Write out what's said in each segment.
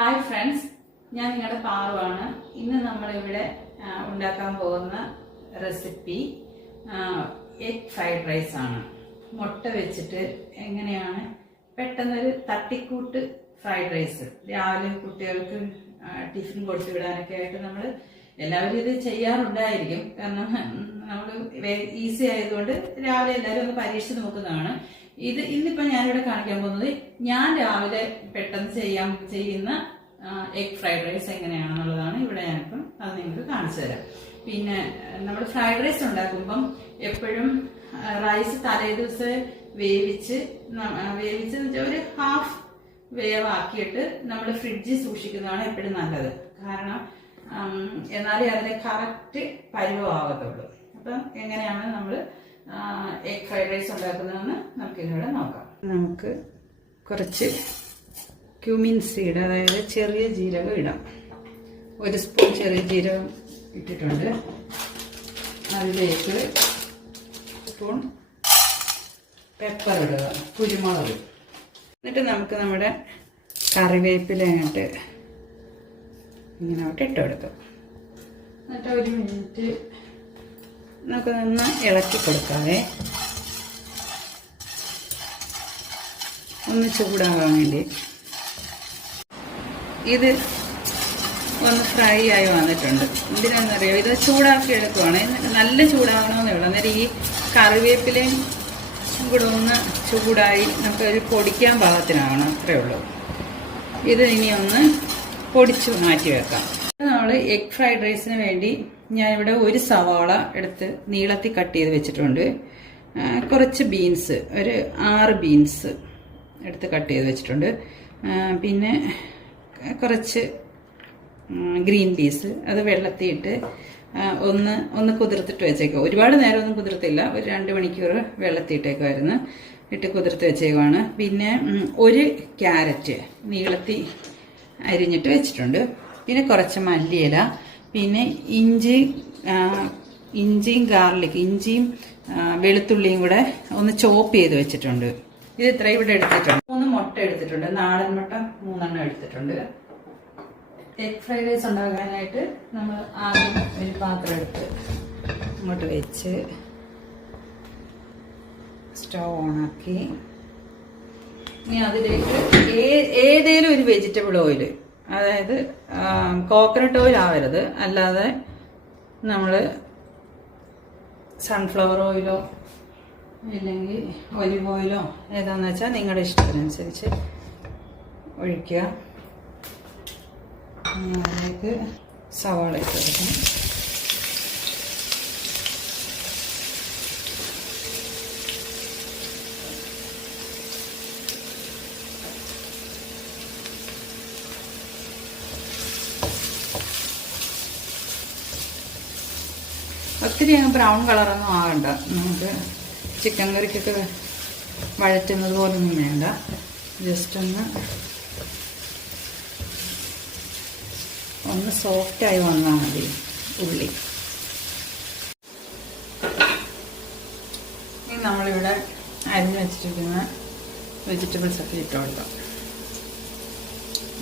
Hi friends, ഞാൻ നിങ്ങളുടെ പാറുവാണ്. ഇന്ന് നമ്മളിവിടെ ഉണ്ടാക്കാൻ പോകുന്ന റെസിപ്പി എഗ് ഫ്രൈഡ് റൈസ് ആണ്. മുട്ട വെച്ചിട്ട് എങ്ങനെയാണ് പെട്ടെന്നൊരു തട്ടിക്കൂട്ട് ഫ്രൈഡ് റൈസ് രാവിലെ കുട്ടികൾക്ക് ടിഫിൻ കൊടുത്തു വിടാനൊക്കെ ആയിട്ട് നമ്മൾ എല്ലാവരും ഇത് ചെയ്യാറുണ്ടായിരിക്കും. കാരണം നമ്മൾ ഈസി ആയതുകൊണ്ട് രാവിലെ എല്ലാവരും ഒന്ന് പരീക്ഷിച്ച് നോക്കുന്നതാണ്. ഇന്നിപ്പോൾ ഞാനിവിടെ കാണിക്കാൻ പോകുന്നത് ഞാൻ രാവിലെ പെട്ടെന്ന് ചെയ്യുന്ന എഗ് ഫ്രൈഡ് റൈസ് എങ്ങനെയാണെന്നുള്ളതാണ്. ഇവിടെ ഞാനിപ്പം അത് നിങ്ങൾക്ക് കാണിച്ചു തരാം. പിന്നെ നമ്മൾ ഫ്രൈഡ് റൈസ് ഉണ്ടാക്കുമ്പം എപ്പോഴും റൈസ് തലേ ദിവസം വേവിച്ച് ഒരു ഹാഫ് വേവാക്കിയിട്ട് നമ്മൾ ഫ്രിഡ്ജിൽ സൂക്ഷിക്കുന്നതാണ് എപ്പോഴും നല്ലത്. കാരണം എന്നാലേ അതിന്റെ കറക്റ്റ് പരുവമാകത്തുള്ളൂ. അപ്പം എങ്ങനെയാണ് നമ്മൾ എഗ് ഫ്രൈഡ് റൈസ് ഉണ്ടാക്കുന്നതെന്ന് നമുക്കിതിലൂടെ നോക്കാം. നമുക്ക് കുറച്ച് ക്യൂമിൻ സീഡ്, അതായത് ചെറിയ ജീരകം ഇടാം. 1 സ്പൂൺ ചെറിയ ജീരകം ഇട്ടിട്ടുണ്ട്. അതിലേക്ക് സ്പൂൺ പെപ്പർ ഇടുക, കുരുമുളക്. എന്നിട്ട് നമുക്ക് നമ്മുടെ കറിവേപ്പിലയായിട്ട് ഇങ്ങനെ ഇട്ട് കൊടുക്കാം. എന്നിട്ട് 1 മിനിറ്റ് നമുക്ക് നന്നാ ഇളക്കി കൊടുക്കാവേ. ഒന്ന് ചൂടാകാൻ വേണ്ടി. ഇത് ഒന്ന് ഫ്രൈ ആയി വന്നിട്ടുണ്ട്. എന്തിനാണെന്നറിയോ, ഇത് ചൂടാക്കി എടുക്കുവാണ്. നല്ല ചൂടാകണമെന്നേ ഉള്ളൂ. അന്നേരം ഈ കറിവേപ്പിലയും കൂടെ ഒന്ന് ചൂടായി നമുക്കൊരു പൊടിക്കാൻ പാകത്തിനാവണം, അത്രേ ഉള്ളൂ. ഇത് ഇനി ഒന്ന് പൊടിച്ച് മാറ്റി വെക്കാം. നമ്മൾ എഗ് ഫ്രൈഡ് റൈസിന് വേണ്ടി ഞാനിവിടെ 1 സവാള എടുത്ത് നീളത്തിൽ കട്ട് ചെയ്ത് വെച്ചിട്ടുണ്ട്. കുറച്ച് ബീൻസ്, ഒരു 6 ബീൻസ് എടുത്ത് കട്ട് ചെയ്ത് വെച്ചിട്ടുണ്ട്. പിന്നെ കുറച്ച് ഗ്രീൻ പീസ്, അത് വെള്ളത്തിയിട്ട് ഒന്ന് കുതിർത്തിട്ട് വെച്ചേക്കാം. ഒരുപാട് നേരമൊന്നും കുതിർത്തില്ല, ഒരു 2 മണിക്കൂർ വെള്ളത്തിയിട്ടേക്കുമായിരുന്നു. ഇട്ട് കുതിർത്ത് വെച്ചേക്കുവാണ്. പിന്നെ 1 ക്യാരറ്റ് നീളത്തി അരിഞ്ഞിട്ട് വെച്ചിട്ടുണ്ട്. പിന്നെ കുറച്ച് മല്ലിയില, പിന്നെ ഇഞ്ചിയും ഗാർലിക്, ഇഞ്ചിയും വെളുത്തുള്ളിയും കൂടെ ഒന്ന് ചോപ്പ് ചെയ്ത് വെച്ചിട്ടുണ്ട്. ഇത് ഇത്രയും ഇവിടെ എടുത്തിട്ടുണ്ട്. 3 മുട്ട എടുത്തിട്ടുണ്ട്. നാടൻ മുട്ട 3 എണ്ണം എടുത്തിട്ടുണ്ട്. എഗ് ഫ്രൈഡ് റൈസ് ഉണ്ടാക്കാനായിട്ട് നമ്മൾ ആദ്യം ഒരു പാത്രം എടുത്ത് ഇങ്ങോട്ട് വെച്ച് സ്റ്റവ് ഓണാക്കി ഇനി അതിലേക്ക് ഏതേലും ഒരു വെജിറ്റബിൾ ഓയിൽ, അതായത് കോക്കനട്ട് ഓയിൽ ആവരുത്, അല്ലാതെ നമ്മൾ സൺഫ്ലവർ ഓയിലോ ഇല്ലെങ്കിൽ ഒലിവ് ഓയിലോ ഏതാണെന്ന് വെച്ചാൽ നിങ്ങളുടെ ഇഷ്ടത്തിനനുസരിച്ച് ഒഴിക്കുക. അതിലേക്ക് സവാള ഇട്ട് കൊടുക്കാം. ഒത്തിരി അങ്ങ് ബ്രൗൺ കളറൊന്നും ആകണ്ട. നമുക്ക് ചിക്കൻ കറിക്കൊക്കെ വഴറ്റുന്നത് പോലൊന്നും വേണ്ട. ജസ്റ്റ് ഒന്ന് സോഫ്റ്റായി വന്നാൽ മതി ഉള്ളി. ഇനി നമ്മളിവിടെ അരിഞ്ഞ് വെച്ചിരിക്കുന്ന വെജിറ്റബിൾസ് ഒക്കെ ഇട്ട് കൊടുക്കാം.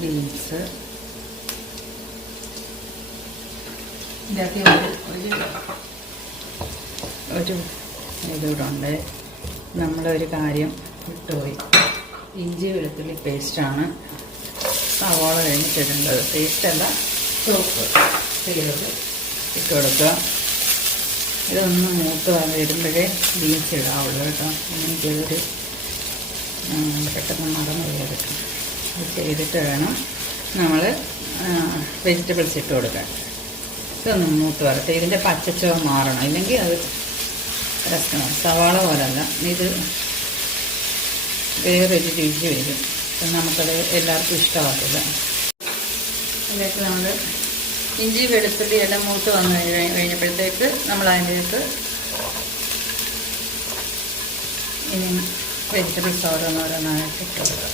ബീൻസ്, ഇതൊക്കെ ഒരു ഇതുകൂടെ. നമ്മളൊരു കാര്യം വിട്ടുപോയി, ഇഞ്ചി വെളുത്തുള്ളി പേസ്റ്റാണ് സവാള കഴിഞ്ഞിട്ടിടേണ്ടത്. പേസ്റ്റല്ല, സോപ്പ് ചെയ്തത് ഇട്ട് കൊടുക്കുക. ഇതൊന്ന് മൂത്ത് വരുമ്പോഴേ ബീൻസ് ഇടാവുള്ളൂ കേട്ടോ. അങ്ങനെ ചെയ്തിട്ട് പെട്ടെന്ന് മറന്നു പോയത്. അത് ചെയ്തിട്ട് വേണം നമ്മൾ വെജിറ്റബിൾസ് ഇട്ട് കൊടുക്കാൻ. ഇതൊന്ന് മൂത്ത് വരട്ടെ. ഇതിൻ്റെ പച്ചച്ചോ മാറണം, ഇല്ലെങ്കിൽ അത് രസമാണ്. സവാള പോലല്ല, ഇത് വേറൊരു രുചി വരും. നമുക്കത് എല്ലാവർക്കും ഇഷ്ടമാക്കില്ല. അതിലേക്ക് നമ്മൾ ഇഞ്ചി വെളുത്തുള്ളി എല്ലാം മൂത്ത് വന്നു കഴിഞ്ഞപ്പോഴത്തേക്ക് നമ്മൾ അതിലേക്ക് ഇനി വെജിറ്റബിൾസ് ഓരോന്നോരോന്നായിട്ട് ഇട്ട് കൊടുക്കുക.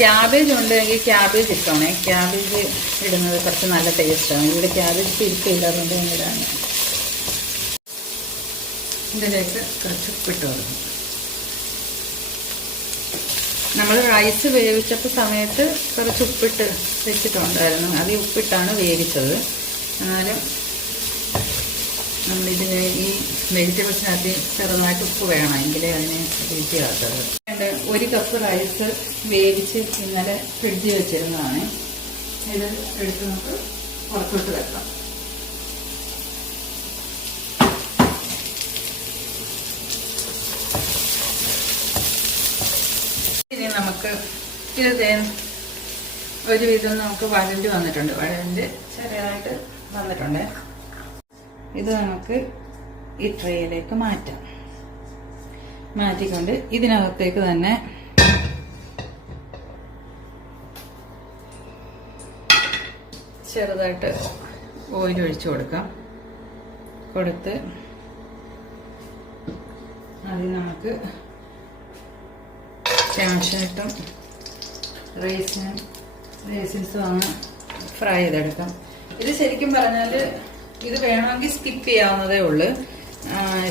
ക്യാബേജ് ഉണ്ടെങ്കിൽ ക്യാബേജ് ഇട്ടോണേ. ക്യാബേജ് ഇടുന്നത് കുറച്ച് നല്ല ടേസ്റ്റാണ്. ഇവിടെ ക്യാബേജ് തിരിക്കില്ലാറുണ്ട് ഇടാണ്. ഇതിലേക്ക് കുറച്ച് ഉപ്പിട്ട് കൊടുക്കും. നമ്മൾ റൈസ് വേവിച്ചപ്പോൾ സമയത്ത് കുറച്ച് ഉപ്പിട്ട് വെച്ചിട്ടുണ്ടായിരുന്നു. അത് ഉപ്പിട്ടാണ് വേവിച്ചത്. എന്നാലും നമ്മളിതിന് ഈ വെജിറ്റബിൾസിനകത്ത് ചെറുതായിട്ട് ഉപ്പ് വേണം, എങ്കിലേ അതിന് രുചി ആകത്തുള്ളൂ. 1 കപ്പ് റൈസ് വേവിച്ച് ഇന്നലെ ഫ്രിഡ്ജിൽ വെച്ചിരുന്നതാണ്. ഇത് എടുത്ത് നമുക്ക് പുറത്തോട്ട് വെക്കാം. ഇനി നമുക്ക് ഇത് ഒരുവിധം നമുക്ക് വഴണ്ട് വന്നിട്ടുണ്ട്. വഴണ്ട് ചെറിയതായിട്ട് വന്നിട്ടുണ്ട്. ഇത് നമുക്ക് ഈ ട്രേയിലേക്ക് മാറ്റാം. മാറ്റിക്കൊണ്ട് ഇതിനകത്തേക്ക് തന്നെ ചെറുതായിട്ട് ഓയിൽ ഒഴിച്ചു കൊടുക്കാം. കൊടുത്ത് അതിൽ നമുക്ക് ക്യാഷ്നട്ടും റേസിൻസും അങ്ങ് ഫ്രൈ ചെയ്തെടുക്കാം. ഇത് ശരിക്കും പറഞ്ഞാൽ ഇത് വേണമെങ്കിൽ സ്കിപ്പ് ചെയ്യാവുന്നതേ ഉള്ളൂ.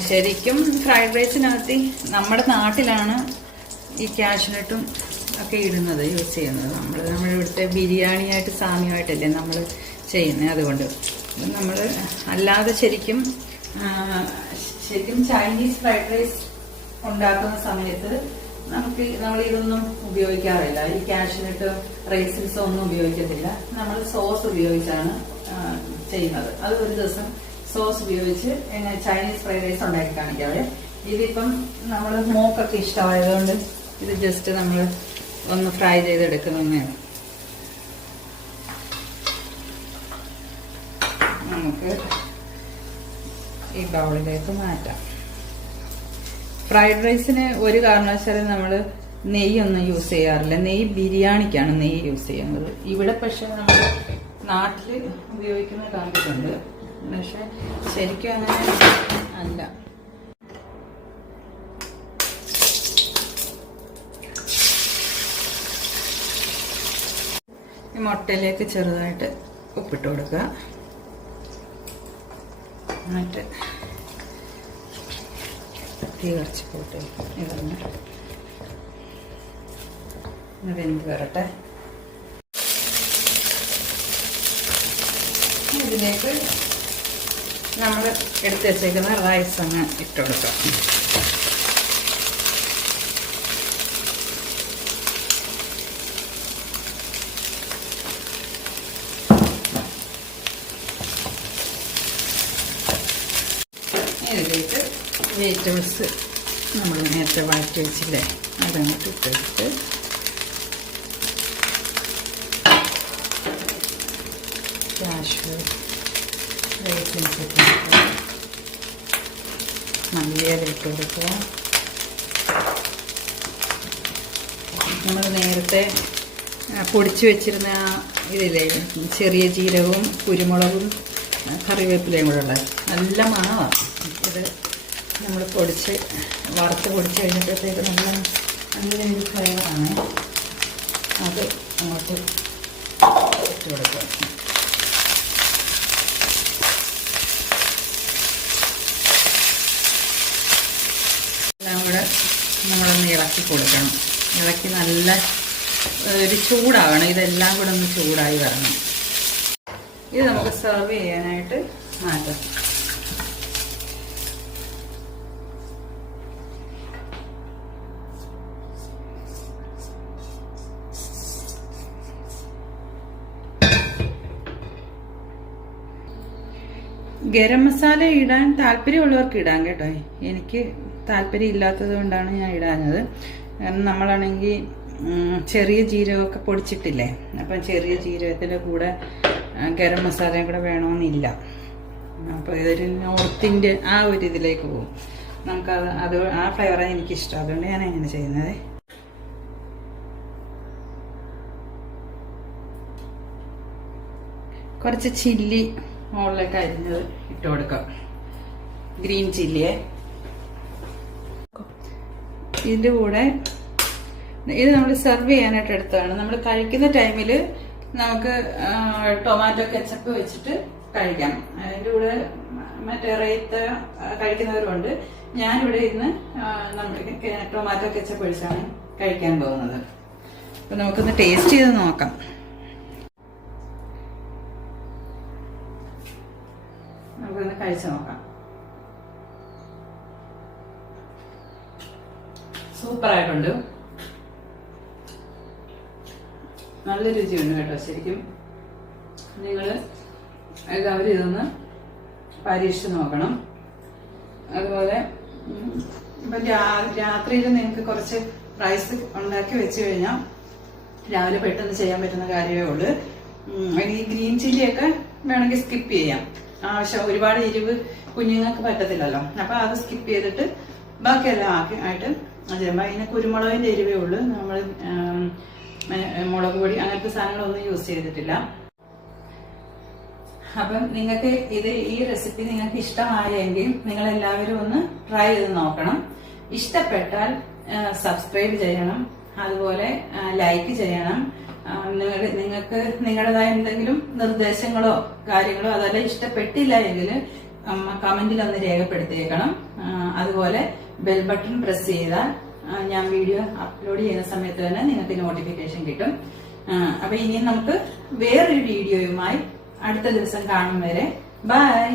ശരിക്കും ഫ്രൈഡ് റൈസിനകത്ത് നമ്മുടെ നാട്ടിലാണ് ഈ ക്യാഷ്നട്ടും ഒക്കെ ഇടുന്നത്, യൂസ് ചെയ്യുന്നത്. നമ്മുടെ ഇവിടുത്തെ ബിരിയാണിയായിട്ട് സാമ്യമായിട്ടല്ലേ നമ്മൾ ചെയ്യുന്നത്. അതുകൊണ്ട് നമ്മൾ അല്ലാതെ ശരിക്കും ചൈനീസ് ഫ്രൈഡ് റൈസ് ഉണ്ടാക്കുന്ന സമയത്ത് നമ്മൾ ഇതൊന്നും ഉപയോഗിക്കാറില്ല. ഈ ക്യാഷ്നട്ടും റൈസിൻസും ഒന്നും ഉപയോഗിക്കത്തില്ല. നമ്മൾ സോസ് ഉപയോഗിച്ചാണ് ചെയ്യുന്നത്. അത് ഒരു ദിവസം സോസ് ഉപയോഗിച്ച് എങ്ങനെ ചൈനീസ് ഫ്രൈഡ് റൈസ് ഉണ്ടാക്കി കാണിക്കാതെ. ഇതിപ്പം നമ്മൾ മോക്കൊക്കെ ഇഷ്ടമായതുകൊണ്ട് ഇത് ജസ്റ്റ് നമ്മൾ ഒന്ന് ഫ്രൈ ചെയ്തെടുക്കുന്നതാണ്. നമുക്ക് ഈ ബൗളിലേക്ക് മാറ്റാം. ഫ്രൈഡ് റൈസിന് ഒരു കാരണവശാലും നമ്മൾ നെയ്യൊന്നും യൂസ് ചെയ്യാറില്ല. നെയ്യ് ബിരിയാണിക്കാണ് നെയ്യ് യൂസ് ചെയ്യുന്നത്. ഇവിടെ പക്ഷെ നമ്മൾ നാട്ടിൽ ഉപയോഗിക്കുന്നത് കണ്ടിട്ടുണ്ട്. പക്ഷെ ശരിക്കും അങ്ങനെ അല്ല. ഈ മുട്ടയിലേക്ക് ചെറുതായിട്ട് ഉപ്പിട്ട് കൊടുക്കുക. എന്നിട്ട് തീ കുറച്ച് പോട്ടെ. ഇതൊന്ന് വെന്ത് വരട്ടെ. ഇതിലേക്ക് നമ്മൾ എടുത്ത് വെച്ചേക്കുന്ന റൈസ് ഒന്ന് ഇട്ട് കൊടുക്കാം. ഇതിലേക്ക് വെജിറ്റബിൾസ് നമ്മൾ നേരത്തെ വഴറ്റി വെച്ചില്ലേ, അതങ്ങോട്ട് ഇട്ടെടുത്ത് കാഷ്യൂ റൈസിൻസ് മല്ലിയില ഇട്ട് കൊടുക്കുക. നമ്മൾ നേരത്തെ പൊടിച്ചു വെച്ചിരുന്ന ഇതില്ലേ ചെറിയ ജീരകവും കുരുമുളകും കറിവേപ്പിലയും കൂടെ ഉള്ളത് നല്ല മണമാണ്. ഇത് നമ്മൾ വറുത്ത് പൊടിച്ച് കഴിഞ്ഞപ്പോഴത്തേക്ക് നല്ലൊരു ഫ്ലേവറാണ്. അത് അങ്ങോട്ട് ഇട്ട് കൊടുക്കുക. എല്ലാം കൂടെ നമ്മളൊന്ന് ഇളക്കി കൊടുക്കണം. ഇളക്കി നല്ല ഒരു ചൂടാവണം. ഇതെല്ലാം കൂടെ ഒന്ന് ചൂടായി വരണം. ഇത് നമുക്ക് സെർവ് ചെയ്യാനായിട്ട് മാറ്റാം. ഗരം മസാല ഇടാൻ താല്പര്യമുള്ളവർക്ക് ഇടാം കേട്ടോ. എനിക്ക് താല്പര്യം ഇല്ലാത്തത് കൊണ്ടാണ് ഞാൻ ഇടാഞ്ഞത്. കാരണം നമ്മളാണെങ്കിൽ ചെറിയ ജീരകമൊക്കെ പൊടിച്ചിട്ടില്ലേ, അപ്പം ചെറിയ ജീരകത്തിൻ്റെ കൂടെ ഗരം മസാലയും കൂടെ വേണമെന്നില്ല. അപ്പോൾ ഇതൊരു നോർത്തിൻ്റെ ആ ഒരു ഇതിലേക്ക് പോകും. നമുക്കത് ആ ഫ്ലേവറാണ് എനിക്കിഷ്ടം. അതുകൊണ്ട് ഞാൻ അങ്ങനെ ചെയ്യുന്നത്. കുറച്ച് ചില്ലി മുകളിലേക്ക് അരിഞ്ഞത് ഇട്ട് കൊടുക്കാം. ഗ്രീൻ ചില്ലിയെ ഇതിൻ്റെ കൂടെ ഇത് നമ്മൾ സെർവ് ചെയ്യാനായിട്ട് എടുത്തതാണ്. നമ്മൾ കഴിക്കുന്ന ടൈമിൽ നമുക്ക് ടൊമാറ്റോ കെച്ചപ്പ് വെച്ചിട്ട് കഴിക്കാം. അതിൻ്റെ കൂടെ മറ്റേ റേത്ത് കഴിക്കുന്നവരുണ്ട്. ഞാനിവിടെ ഇന്ന് നമ്മൾ ടൊമാറ്റോ കെച്ചപ്പ് ഒഴിച്ചാണ് കഴിക്കാൻ പോകുന്നത്. അപ്പൊ നമുക്കൊന്ന് ടേസ്റ്റ് ചെയ്ത് നോക്കാം. നമുക്കൊന്ന് കഴിച്ചു നോക്കാം. സൂപ്പറായിട്ടുണ്ട്, നല്ല രുചിയുണ്ട് കേട്ടോ. ശരിക്കും നിങ്ങൾ എല്ലാവരും ഇതൊന്ന് പരീക്ഷിച്ച് നോക്കണം. അതുപോലെ ഇപ്പൊ രാത്രിയിൽ നിങ്ങൾക്ക് കുറച്ച് റൈസ് ഉണ്ടാക്കി വെച്ച് കഴിഞ്ഞാൽ രാവിലെ പെട്ടെന്ന് ചെയ്യാൻ പറ്റുന്ന കാര്യമേ ഉള്ളൂ. ഈ ഗ്രീൻ ചില്ലിയൊക്കെ വേണമെങ്കിൽ സ്കിപ്പ് ചെയ്യാം. ആവശ്യം ഒരുപാട് എരിവ് കുഞ്ഞുങ്ങൾക്ക് പറ്റത്തില്ലല്ലോ. അപ്പൊ അത് സ്കിപ്പ് ചെയ്തിട്ട് ബാക്കിയെല്ലാം ആയിട്ട് ചെയ്യുമ്പോൾ അതിന് കുരുമുളകിന്റെ എരിവേ ഉള്ളൂ. നമ്മൾ മുളക് പൊടി അങ്ങനത്തെ സാധനങ്ങളൊന്നും യൂസ് ചെയ്തിട്ടില്ല. അപ്പം നിങ്ങൾക്ക് ഈ റെസിപ്പി നിങ്ങൾക്ക് ഇഷ്ടമായെങ്കിൽ നിങ്ങൾ എല്ലാവരും ഒന്ന് ട്രൈ ചെയ്ത് നോക്കണം. ഇഷ്ടപ്പെട്ടാൽ സബ്സ്ക്രൈബ് ചെയ്യണം, അതുപോലെ ലൈക്ക് ചെയ്യണം. നിങ്ങൾക്ക് നിങ്ങളുടേതായ എന്തെങ്കിലും നിർദ്ദേശങ്ങളോ കാര്യങ്ങളോ അതെല്ലാം ഇഷ്ടപ്പെട്ടില്ല എങ്കിൽ കമന്റിൽ ഒന്ന് രേഖപ്പെടുത്തിയേക്കണം. അതുപോലെ ബെൽ ബട്ടൺ പ്രസ് ചെയ്താൽ ഞാൻ വീഡിയോ അപ്ലോഡ് ചെയ്യുന്ന സമയത്ത് തന്നെ നിങ്ങൾക്ക് നോട്ടിഫിക്കേഷൻ കിട്ടും. അപ്പൊ ഇനി നമുക്ക് വേറൊരു വീഡിയോയുമായി അടുത്ത ദിവസം കാണും വരെ ബൈ.